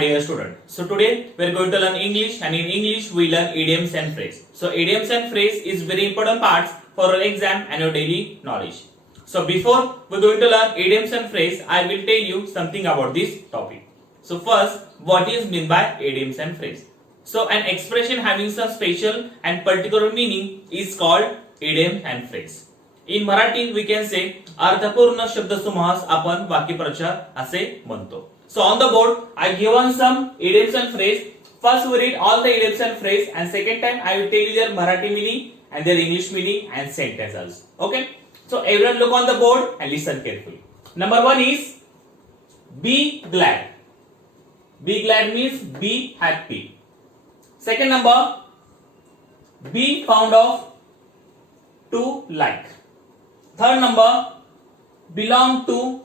dear student. So today we are going to learn English, and in English we learn idioms and phrase. So idioms and phrase is very important parts for your exam and your daily knowledge. So before we are going to learn idioms and phrase, I will tell you something about this topic. So first, what is meant by idioms and phrase? So an expression having some special and particular meaning is called idiom and phrase. In Marathi we can say अर्थपूर्ण शब्दसमूहास आपण वाक्यप्रचार असे म्हणतो. So on the board I given some idioms and phrase. First we read all the idioms and phrase, and second time I will tell you their Marathi meaning and their English meaning and sentence also. Okay? So everyone look on the board and listen carefully. Number 1 is be glad. Be glad means be happy. Second number, be fond of, to like. Third number, belong to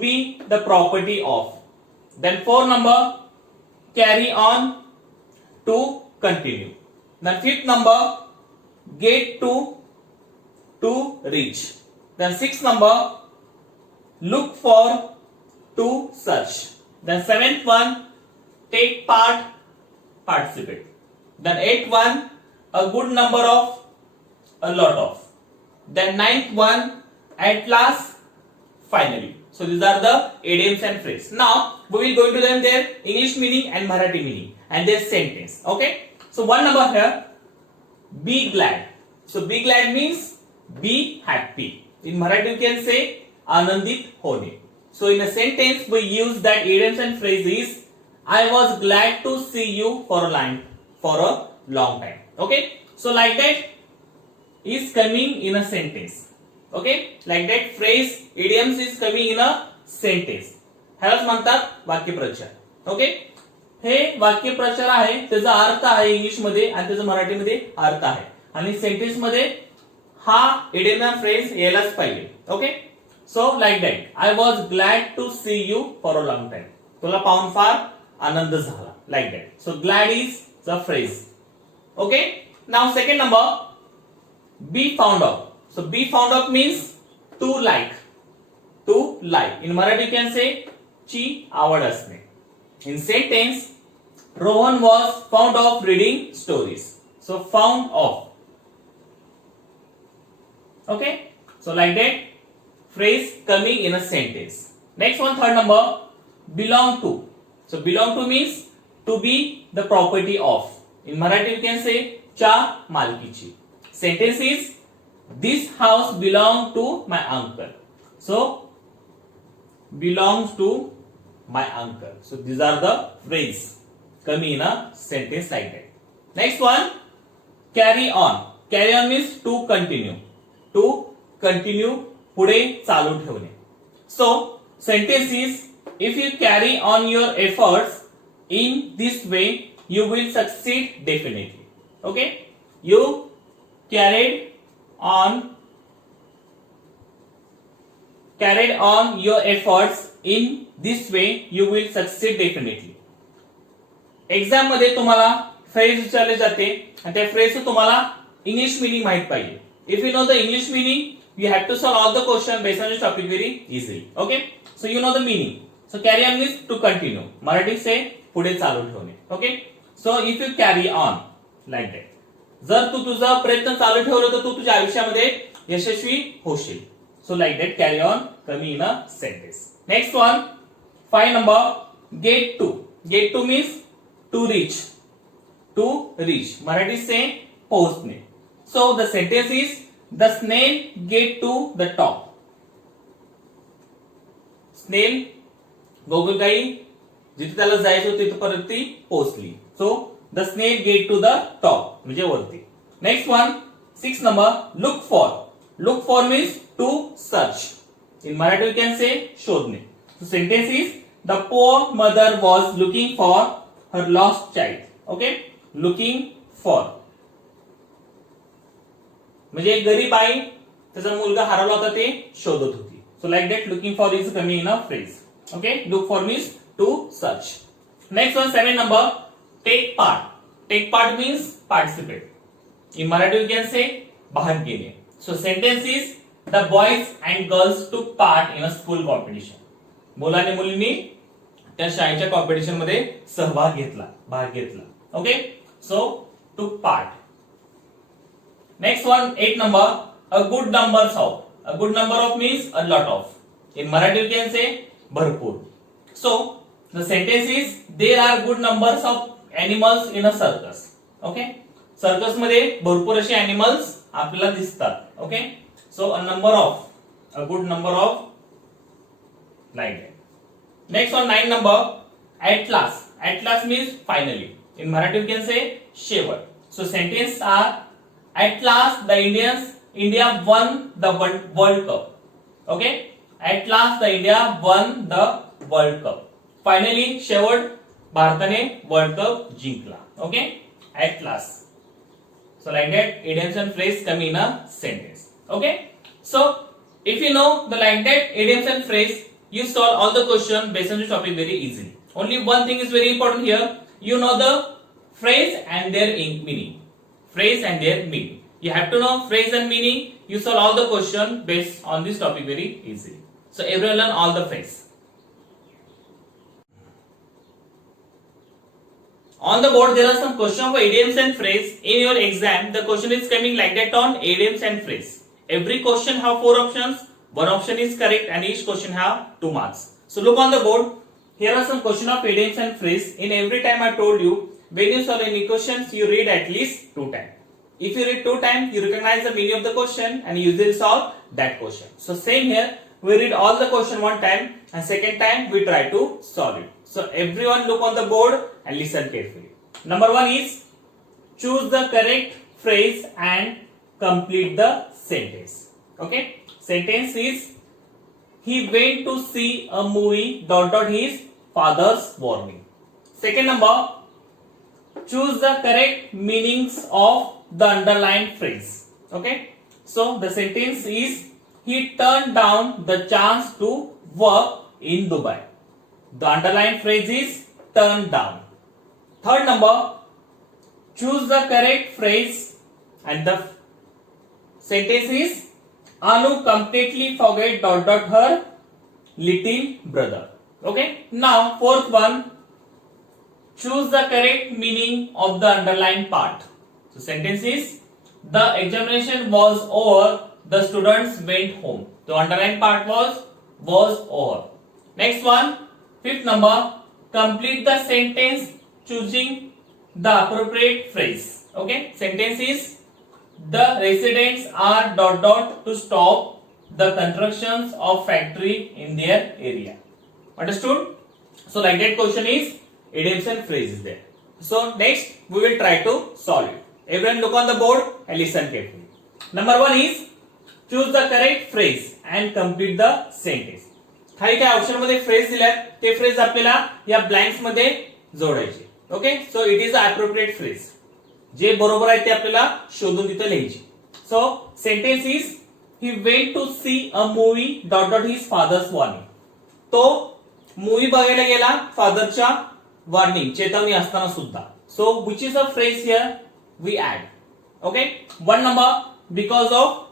be the property of. Then fourth number, carry on, to continue. Then fifth number, get to reach. Then sixth number, look for, to search. Then seventh one, take part, participate. Then eighth one, a good number of, a lot of. Then ninth one, at last, finally. So these are the idioms and phrase. Now we will going to learn their English meaning and Marathi meaning and their sentence. Okay. So one number here, be glad. So be glad means be happy. In Marathi you can say आनंदित होणे. So in a sentence we use that idioms and phrases. I was glad to see you for a long time. Okay. So like that is coming in a sentence. Okay, like that phrase idioms is coming in a sentence. ह्यालाच म्हणतात वाक्यप्रचार. Okay, हे वाक्यप्रचार आहे, त्याचा अर्थ आहे English मध्ये आणि त्याचा मराठीमध्ये अर्थ आहे, आणि सेंटेन्स मध्ये हा इडियम आणि फ्रेज यायलाच पाहिजे. Okay, so like that I was glad to see you for a long time. तुला पाहून फार आनंद झाला. Like that. So glad is the phrase. Okay, now second number, be fond of. So be fond of means to like. To like. In Marathi you can say ची आवड असणे. In sentence, Rohan was fond of reading stories. So fond of. Okay. So like that phrase coming in a sentence. Next one, third number, belong to. So belong to means to be the property of. In Marathi you can say च्या मालकीची. Sentence is this house belongs to my uncle. So belongs to my uncle. So these are the phrase coming in a sentence like that. Next one, carry on. Carry on means to continue. To continue, पुढे चालू ठेवणे. So sentence is if you carry on your efforts in this way you will succeed definitely. Okay, you carried on your efforts in this way you will succeed definitely. Exam मध्ये तुम्हाला phrase विचारले जाते आणि त्या फ्रेजचं तुम्हाला English meaning माहित पाहिजे. If you know the English meaning you have to solve all the question based on this topic very easily. Okay, so you know the meaning. So carry on means to continue. Marathi से पुढे चालू ठेवणे. Okay, so if you carry on like that, जर तू तुझा प्रयत्न चालू ठेवलं तर तू तुझ्या आयुष्यामध्ये यशस्वी होशील. So like that carry on coming in a sentence. Next one, 5 number, get to. Get to means to reach. To reach Marathi से पोहोचणे. So the sentence is the snail get to the top. Snail गोगलगाई जिथे त्याला जायचं होतं तिथपर्यंत ती पोहोचली. सो the snail get to the top म्हणजे वरती. Next one, 6 number, look for. Look for means to search. In Marathi you can say शोधणे. So sentence is the poor mother was looking for her lost child. Okay, looking for म्हणजे एक गरीब आई त्याचा मुलगा हरवला होता ते शोधत होती. So like that looking for is coming in a phrase. Okay, look for means to search. Next one, 7 number, take part. Take part means participate. In Marathi you can say भाग घेणे. So sentence is the boys and girls took part in a school competition. मुलांनी मुलींनी त्या शाळेच्या competition मध्ये भाग घेतला. Okay, सो टूक part. Next one, 8 number, a good numbers of. A good number of means a lot of. In Marathi you can say भरपूर. So the sentence is there are good numbers of animals in a circus. Okay, circus मध्ये भरपूर असे animals आपल्याला दिसतात. Okay, so a number of, a good number of, like that. Next one, 9 number, at last. At last means finally. In Marathi you can say शेवट. So sentence are at last the India won the World Cup. Okay, at last the India won the World Cup. Finally शेवट भारताने world cup जिंकला. Okay, at last. So like that idioms and phrase come in a sentence. Okay, so if you know the like that idioms and phrase, you solve all the question based on the topic very easily. Only one thing is very important here. You know the phrase and their meaning. Phrase and their meaning. You have to know phrase and meaning. You solve all the question based on this topic very easily. So everyone learn all the phrase. On the board there are some question for idioms and phrase. In your exam the question is coming like that on idioms and phrase. Every question have 4 options. One option is correct and each question have 2 marks. So look on the board. Here are some question of idioms and phrase. In every time I told you, when you solve any questions, you read at least 2 times. If you read 2 times, you recognize the meaning of the question and you will solve that question. So same here, we read all the question 1 time and second time we try to solve it. So everyone look on the board and listen carefully. Number 1 is choose the correct phrase and complete the sentence. Okay, sentence is he went to see a movie ... his father's warning. Second number, choose the correct meanings of the underlined phrase. Okay, so the sentence is he turned down the chance to work in Dubai. The underlined phrase is turned down. Third number, choose the correct phrase and the sentence is Anu completely forget ... her little brother. Okay, now fourth one, choose the correct meaning of the underlined part. So sentence is the examination was over, the students went home. The underlined part was over. Next one, fifth number, complete the sentence choosing the appropriate phrase. Okay, sentence is the residents are ... to stop the constructions of factory in their area. Understood? So like that question is idioms and phrases there. So next we will try to solve it. Everyone look on the board and listen carefully. Number 1 is choose the correct phrase and complete the sentence. खाली काय option मध्ये phrase दिल्यात ते phrase आपल्याला या blanks मध्ये जोडायचे. Okay, so it is a appropriate phrase. जे बरोबर आहे ते आपल्याला शोधून तिथे लिहायचे. So sentence is he went to see a movie ... his father's warning. तो मूवी बघायला गेला फादरच्या वॉर्निंग चेतावणी असताना सुद्धा. सो which is a phrase here we add. Okay, 1 number because of,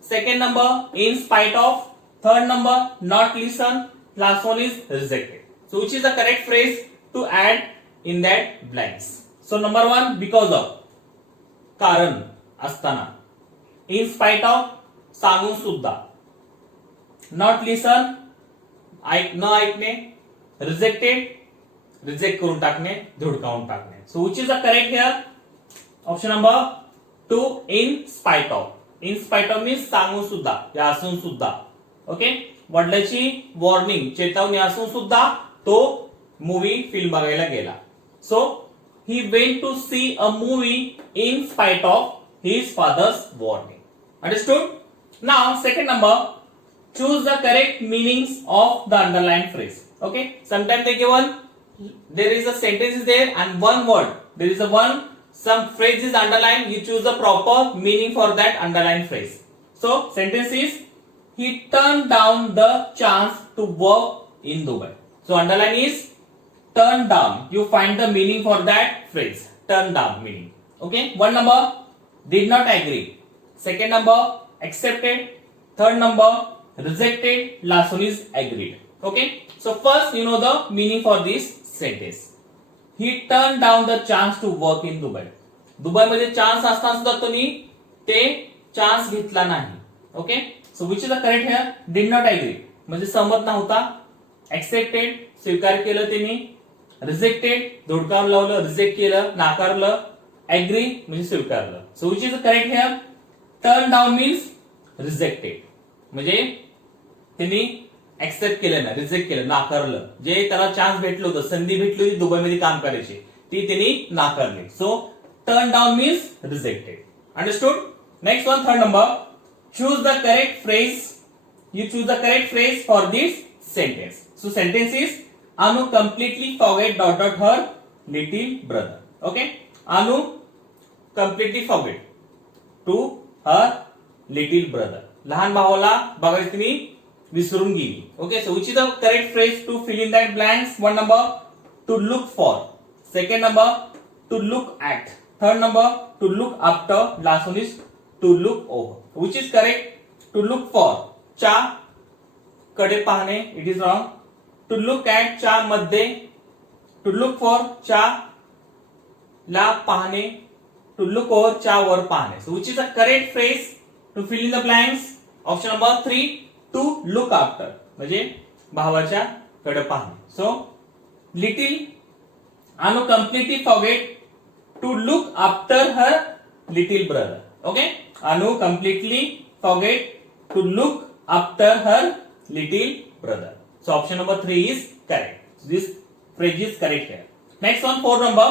second number in spite of, third number not listen, last one is rejected. So which is the correct phrase to add in that blanks? So number 1 because of, कारण असताना, in spite of सांगून सुद्धा, not listen न ऐकणे, rejected reject करून टाकणे, धुडकावून टाकणे. So which is the correct here? Option number 2 in spite of. In spite of means सांगून सुद्धा, या असून सुद्धा. ओके, वडिलांची वॉर्निंग चेतावणी असून सुद्धा तो मूवी फिल्म बघायला गेला. So he went to see a movie in spite of his father's warning. Understood? Now second number, choose the correct meanings of the underlined phrase. Okay, sometimes they given there is a sentence is there and one word, there is a one some phrase is underlined, you choose the proper meaning for that underlined phrase. So sentence is he turned down the chance to work in Dubai. So underline is turn down, you find the meaning for that phrase, turn down meaning. Okay, one number did not agree, second number accepted, third number rejected, last one is agreed. Okay, so first you know the meaning for this sentence. He turned down the chance to work in Dubai. दुबईमध्ये chance असताना सुद्धा त्यांनी ते chance घेतला नाही. Okay, so which is the correct here? Did not agree म्हणजे सहमत नव्हता, एक्सेप्टेड स्वीकार केलं त्यांनी, रिजेक्टेड धोडकावून लावलं, रिजेक्ट केलं, नाकारलं, एग्री म्हणजे स्वीकारलं. So which is the correct here? Turn down means rejected म्हणजे त्यांनी एक्सेप्ट केलं नाही, रिजेक्ट केलं, नाकारलं. जे त्याला चान्स भेटलं होतं, संधी भेटली होती दुबईमध्ये काम करायची, ती त्यांनी नाकारली. सो turn down means rejected. Understood? Next one, third number. Choose the correct phrase. You choose the correct phrase for this sentence. So sentence is Anu completely forget ... her little brother. Okay? Anu completely forget to her little brother. लहान भावाला बघायला तिने विसरून गेली. Okay? So which is the correct phrase to fill in that blanks? One number, to look for. Second number, to look at. Third number, to look after. Last one is to look over. Which is correct? To look for. च्या कडे पाहणे, it is wrong. To look at च्या मध्ये, to look for च्या ला पाहणे, to look over च्या वर पाहणे. So which is the correct phrase to fill in the blanks? Option number 3, to look after म्हणजे भावाच्या कडे पाहणे. So little Anu completely forget to look after her little brother. Okay? Anu completely forget to look after her little brother. So option number 3 is correct. This phrase is correct here. Next one, 4 number.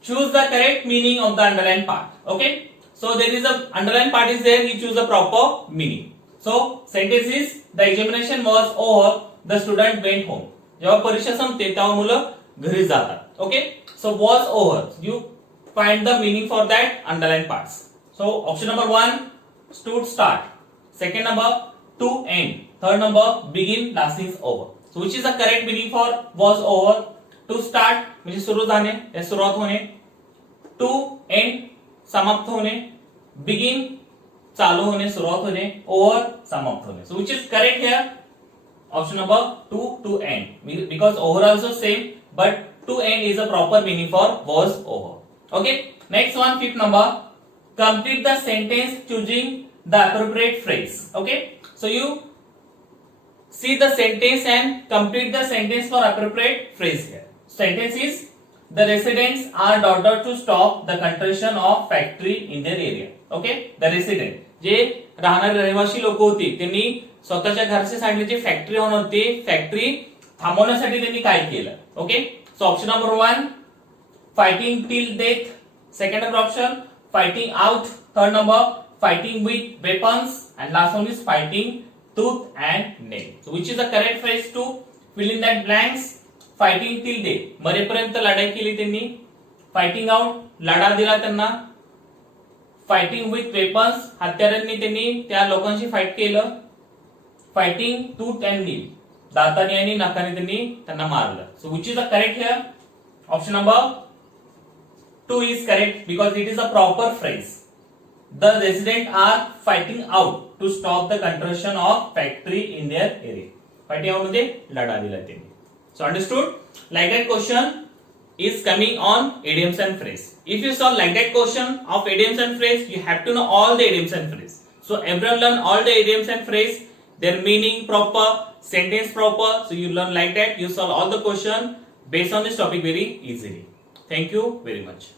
Choose the correct meaning of the underlined part. Okay? So there is a underlined part is there. You choose the proper meaning. So sentence is the examination was over. The student went home. जेव्हा परीक्षा संपते तेव्हा मुलं घरी जातात. Okay? So was over. You find the meaning for that underlined parts. So option number 1, stood, start. Second number, to end. Third number, begin. Last is over. So which is the correct meaning for was over? To start म्हणजे सुरू झाणे, सुरुवात होणे. To end समाप्त होणे. Begin चालू होणे, सुरुवात होणे. Over समाप्त होणे. So which is correct here? Option number 2, to end. Because over also same, but to end is a proper meaning for was over. Okay? Next one, 5th number. Complete the sentence choosing the appropriate phrase. Okay? So you see the sentence and complete the sentence for appropriate phrase here. Sentence is the residents are ordered to stop the construction of factory in their area. Okay? The resident जे राहणारे रहिवासी लोक होते त्यांनी स्वतःच्या घराच्या साईडला जी factory होणार होती फॅक्टरी थांबवण्यासाठी त्यांनी काय केलं. Okay, so option number 1 fighting till death. Second number option fighting out. Third number fighting with weapons and last one is fighting tooth and nail. So which is the correct phrase to fill in that blanks? Fighting till death, मरेपर्यंत लढाई केली त्यांनी. Fighting out, लढा दिला त्यांना. Fighting with weapons, हत्यारांनी त्यांनी त्या लोकांशी फाइट केलं. फाइटिंग टूथ अँड नील, दाताने आणि नाकाने त्यांनी त्यांना मारलं. So which is the correct here? Option number 2 is correct because it is a proper phrase. The residents are fighting out to stop the construction of factory in their area. Fighting out मध्ये लढा दिला त्यांनी. So understood? Like that question is coming on idioms and phrase. If you solve like that question of idioms and phrase, you have to know all the idioms and phrase. So everyone learn all the idioms and phrase, their meaning proper, sentence proper. So you learn like that. You solve all the question based on this topic very easily. Thank you very much.